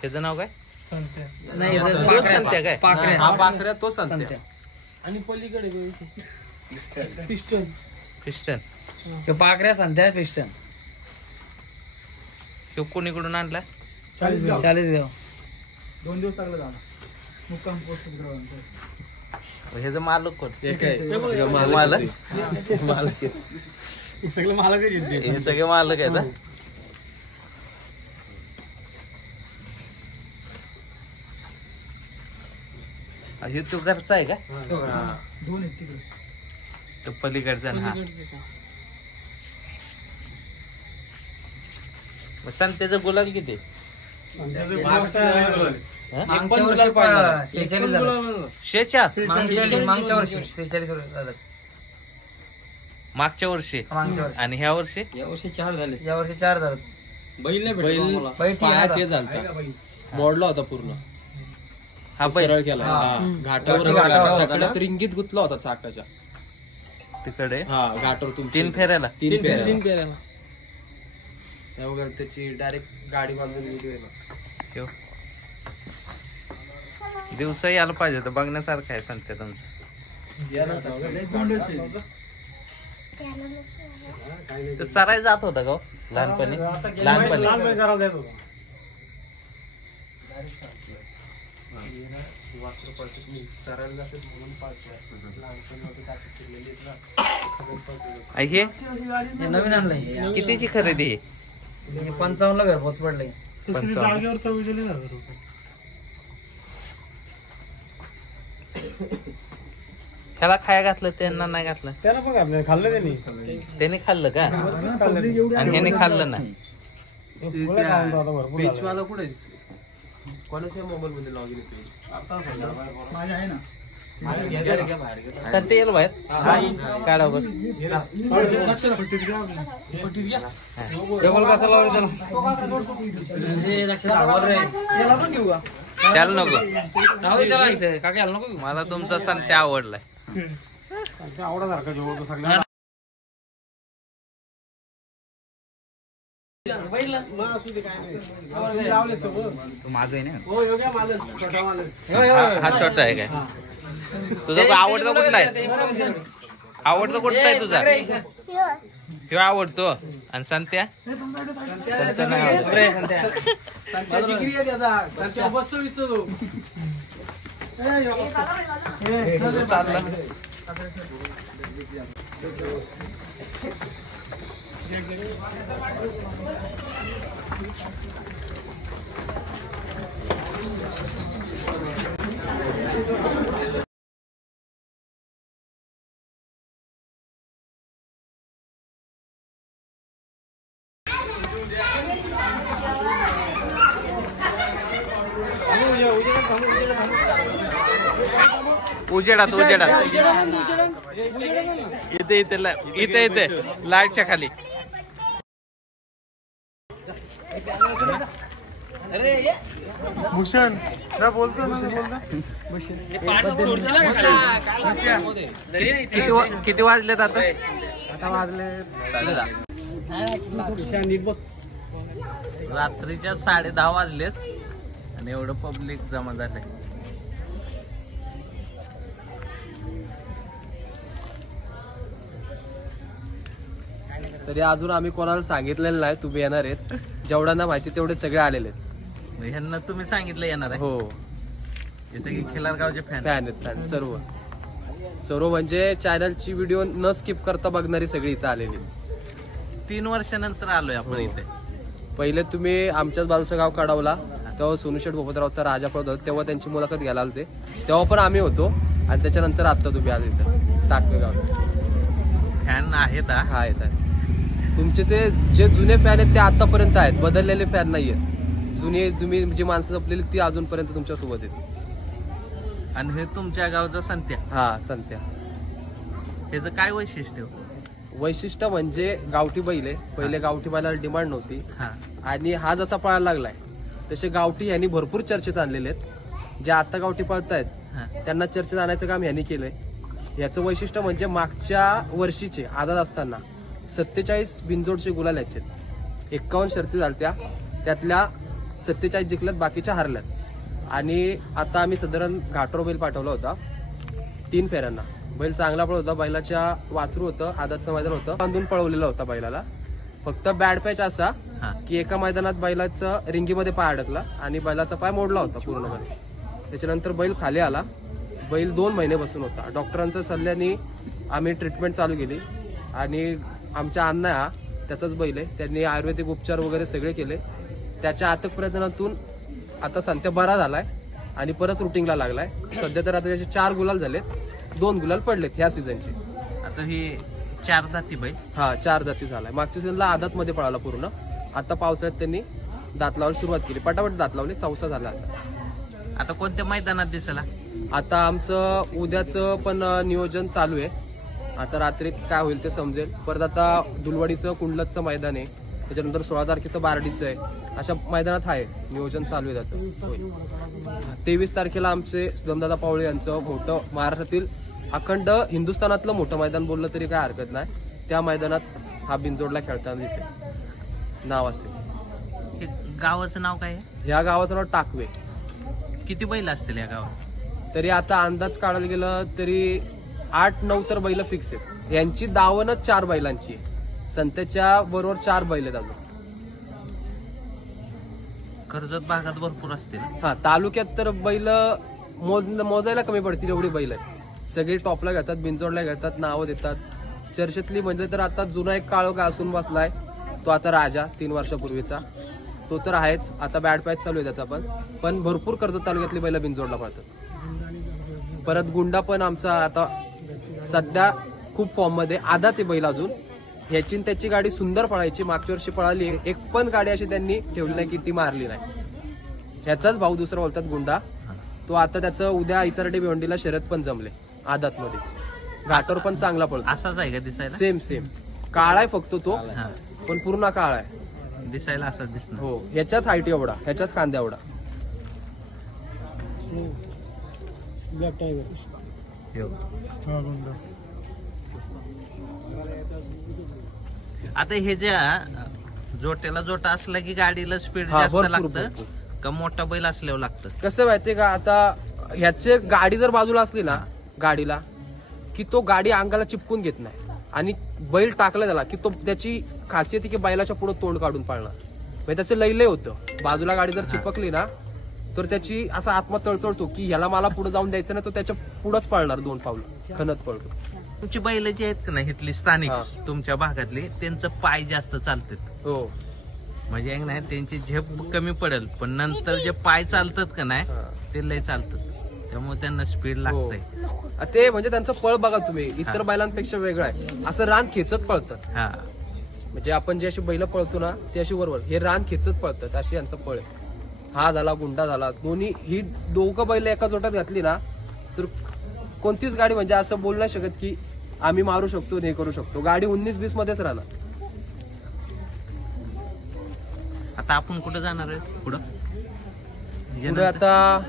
त्याचं नाव काय? नाही संत्या काय? हा पाखऱ्या तो संत्या. आणि पलीकडे पिस्टन. पिस्टन पाकऱ्या संत्या पिस्टन. तो कोणीकडून आणला? 40 2 दिवस लागले जाणार मुक्काम पोस्ट. ह्याचं मालक कोण? मालक सगळे मालक हे सगळे मालक आहेत. हे तो घरचा आहे का? 2 आहेत तिकडे. तो पलीकडचा ना. मग संत्याचं गुलाल किती? 46 मागच्या वर्षी आणि ह्या वर्षी? या वर्षी 4 झाले. बैल नाही भेटला. मोडला होता पूर्ण. हा सरळ केला. घाटावर रिंगीत गुतला होता चाकाच्या तिकडे. हा घाटावर 3 फेऱ्याला. 3 फेऱ्याला त्याची डायरेक्ट गाडी बांधून गेली. दिवसा यायला पाहिजे तर बघण्यासारखं आहे संत्या तुमचं. चरायला जात होता का लहानपणी? हे नवीन आणलंय. कितीची खरेदी आहे? 55 घरपोच पडलंय. 55. ह्याला खाया घातलं त्यांना नाही घातलं? त्याला पण घातलं. खाल्लं त्यांनी खाल्लं का? आणि ह्याने खाल्लं नाही. पेजवाला कुठे कोणाच्या मोबाईल मध्ये लॉग इन माझ्या आहे ना. ते येईल बाहेर काढा बरं. डबल कसा लावलं त्याला नको. त्याला इथे का घ्यायला नको. मला तुमचा संत्या आवडलाय. आवडासारखा जेवढं सगळं. माझं आहे ना. हा छोटा आहे काय? तुझा आवडता कुठला आहे? आवडता कुठला आहे तुझा? ह्यो आवडतो. आणि संत्या? संत्या नाही आवडत. चालला. उजेडात इथे लाईटच्या खाली. भूषण काय बोलतो ना? किती वाजलेत आता? वाजले रात्रीच्या 10:30 वाजलेत आणि एवढं पब्लिक जमा झालंय. तरी अजून आम्ही कोणाला सांगितलेलं नाही तुम्ही येणार आहेत. जेवढ्यांना माहिती तेवढे सगळे आलेले आहेत. ह्यांना तुम्ही सांगितलं येणार आहे? हो. हे सगळे खिलारगावचे फॅन आहेत. सर्व म्हणजे चॅनलची व्हिडिओ न स्किप करता बघणारी सगळी इथं आलेली. 3 वर्षानंतर आलोय आपण इथे. पहिले तुम्ही आमच्याच बाजूचा गाव काढवला तेव्हा सोनूशेठ भोपतरावचा राजा पद होता तेव्हा त्यांची मुलाखत घ्यायला आलते. तेव्हा पण आम्ही होतो. आणि त्याच्यानंतर आता तुम्ही आले इथं टाकगाव. फॅन आहेत. हा येतात तुमचे. ते जे जुने फॅन आहेत ते आतापर्यंत आहेत. बदललेले फॅन नाहीयेत. जुने तुम्ही जी माणसं जपलेली ती अजूनपर्यंत तुमच्या सोबत आहेत. आणि हे तुमच्या गावचं संत्या? हा संत्या. त्याचं काय वैशिष्ट्य? वैशिष्ट्य म्हणजे गावठी बैल आहे. पहिले गावठी बैलाला डिमांड नव्हती. आणि हा जसा पळायला लागलाय तसे गावठी यांनी भरपूर चर्चेत आणलेले आहेत. जे आता गावठी पळतायत त्यांना चर्चेत आणायचं काम यांनी केलंय. याचं वैशिष्ट्य म्हणजे मागच्या वर्षीचे आझाद असताना 47 बिनजोडचे गुलाल याचे 51 शर्ती झालत्या. त्यातल्या 47 जिंकल्यात, बाकीच्या हारल्यात. आणि आता आम्ही साधारण घाटोर बैल पाठवला होता 3 फेऱ्यांना. बैल चांगला पळत होता, बैलाच्या वासरू होतं, आदातचं मैदान होतं, बांधून पळवलेलं होता बैलाला. फक्त बॅड पॅच असा की एका मैदानात बैलाचं रिंगीमध्ये पाय अडकला आणि बैलाचा पाय मोडला होता पूर्णपणे. त्याच्यानंतर बैल खाली आला. बैल 2 महिने बसून होता. डॉक्टरांच्या सल्ल्याने आम्ही ट्रीटमेंट चालू केली आणि आमच्या अण्णा त्याचाच बैल आहे, त्यांनी आयुर्वेदिक उपचार वगैरे सगळे केले. त्याच्या अथक प्रयत्नातून आता संत्या बरा झालाय आणि परत रुटीनला लागलाय. सध्या तर आता त्याचे 4 गुलाल झालेत, 2 गुलाल पडलेत ह्या सीझनचे. आता ही 4 दाती बैल. हा 4 दाती झालाय. मागच्या सीझनला आदात मध्ये पळाला पूर्ण. आता पावसाळ्यात त्यांनी दात लावायला सुरुवात केली, पटापट दात लावले, चौसा झाला. आता कोणत्या मैदानात दिसला? आता आमचं उद्याचं पण नियोजन चालू आहे. आता रात्रीत काय होईल ते समजेल. परत आता दुलवाडीचं कुंडलचं मैदान आहे, त्याच्यानंतर 16 तारखेचं बारडीचं आहे. अशा मैदानात आहे नियोजन चालू आहे त्याचं. 23 तारखेला आमचे सुदामदादा पावळे यांचं मोठं महाराष्ट्रातील अखंड हिंदुस्थानातलं मोठं मैदान बोललं तरी काय हरकत नाही. त्या मैदानात हा बिनजोडला खेळताना दिसेल. नाव असेल. गावाचं नाव काय आहे? ह्या गावाचं नाव टाकवे. किती बैल असतील या गावात? तरी आता अंदाज काढायला गेलं तरी 8-9 तर बैल फिक्स आहेत. यांची दावणच 4 बैलांची आहे. संत्याच्या बरोबर 4 बैल आहेत अजून. कर्जत भागात भरपूर असतील. हा तालुक्यात तर बैल मोजायला कमी पडतील एवढी बैल आहेत. सगळी टॉपला घेतात, बिनजोडला घेतात, नावं देतात. चर्चेतली म्हणजे तर आता जुना एक काळोख असून बसलाय तो आता राजा 3 वर्षापूर्वीचा, तो तर आहेच. आता बॅड पॅच चालू आहे त्याचा पण भरपूर कर्जत तालुक्यातली बैल बिनजोडला पडतात. परत गुंडा पण आमचा आता सध्या खूप फॉर्म मध्ये. आधा ते बैल अजून ह्याची त्याची गाडी सुंदर पळायची, मागच्या वर्षी पळाली. एक पण गाडी अशी त्यांनी ठेवली नाही की ती मारली नाही. ह्याचाच भाऊ दुसरा बोलतात गुंडा, तो आता त्याचं उद्या इतरडे भिवंडीला शर्यत पण जमले आदात मध्येच. घाटावर पण चांगला पळतो. असाच आहे का दिसायला? सेम काळा आहे फक्त तो, पण पूर्ण काळा आहे. दिसायला असाच दिसणार. हो ह्याच्याच हाईट एवढा, ह्याच्याच खांद्या एवढा. Black tiger. आता हे ज्या जोट्याला जोटा असला की गाडीला स्पीड हा, जास्त भरपूर, लागतं भरपूर. का मोठा बैल असल्यावर लागतं? कसं माहितीये का, आता ह्याचे गाडी जर बाजूला असली ना गाडीला की तो गाडी अंगाला चिपकून घेत नाही. आणि बैल टाकला त्याला की तो त्याची खासियत की बैलाच्या पुढे तोंड काढून पाळणार. म्हणजे त्याचं लय होतं. बाजूला गाडी जर चिपकली ना तर त्याची असा आत्मा तळतळतो की ह्याला मला पुढे जाऊन द्यायचं नाही, तो त्याच्या पुढेच पळणार 2 पावलं खणत पळतो. तुमची बैल जी आहेत का नाही इथली स्थानिक तुमच्या भागातली, त्यांचं पाय जास्त चालतात. हो म्हणजे एक नाही त्यांची झेप कमी पडेल, पण नंतर जे पाय चालतात का नाही ते लय चालतात, त्यामुळे त्यांना स्पीड लागतंय. ते म्हणजे त्यांचं पळ बघा तुम्ही, इतर बैलांपेक्षा वेगळं आहे. असं रान खेचत पळतात. हा म्हणजे आपण जी अशी बैल पळतो ना ती अशी बरोबर, हे रान खेचत पळतात, अशी यांचं पळ आहे. हा झाला गुंडा झाला, दोन्ही ही दोघं बैल एका जोटात घातली ना तर कोणतीच गाडी म्हणजे असं बोलू नाही शकत की आम्ही मारू शकतो हे करू शकतो. गाडी 19-20 मध्येच राहणार. आता आपण कुठं जाणार आहे? पुढे आता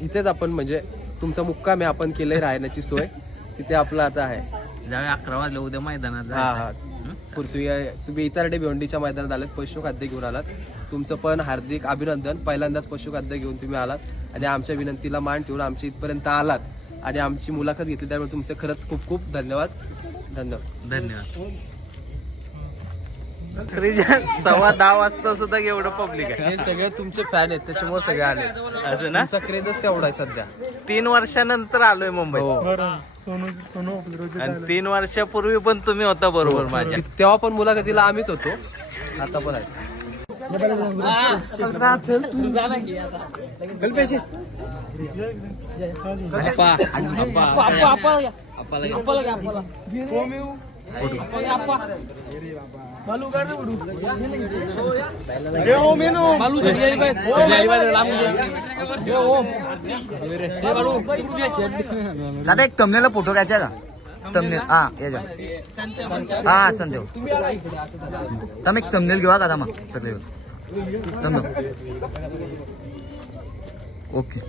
इथेच आपण म्हणजे तुमचा मुक्काम आहे, आपण केलंय राहण्याची सोय तिथे आपलं आता आहे. जाऊया 11 वाजले उद्या मैदानात. हा पुरसवी तुम्ही इतरडे भिवंडीच्या मैदानात आलात, पशुखाद्य घेऊन आलात. तुमचं पण हार्दिक अभिनंदन. पहिल्यांदाच पशुखाद्य घेऊन तुम्ही आलात आणि आमच्या विनंतीला मान ठेवून आमच्या इथपर्यंत आलात आणि आमची मुलाखत घेतली, त्यामुळे तुमचे खरंच खूप खूप धन्यवाद. धन्यवाद. 10:15 वाजता सुद्धा एवढं पब्लिक आहे. हे सगळे तुमचे फॅन आहेत त्याच्यामुळे सगळे आले. असं ना? तुमचा क्रेजच तेवढा आहे सध्या. 3 वर्षानंतर आलोय मुंबईत. आणि 3 वर्षापूर्वी पण तुम्ही होता बरोबर माझ्या. तेव्हा पण मुलाखतीला आम्हीच होतो, आता पण आहे. दादा एक थंबनेलला फोटो घ्यायचा का? थंबनेल हा याच्या हा संदेव तर एक थंबनेल घेऊ का मग सगळे ओके.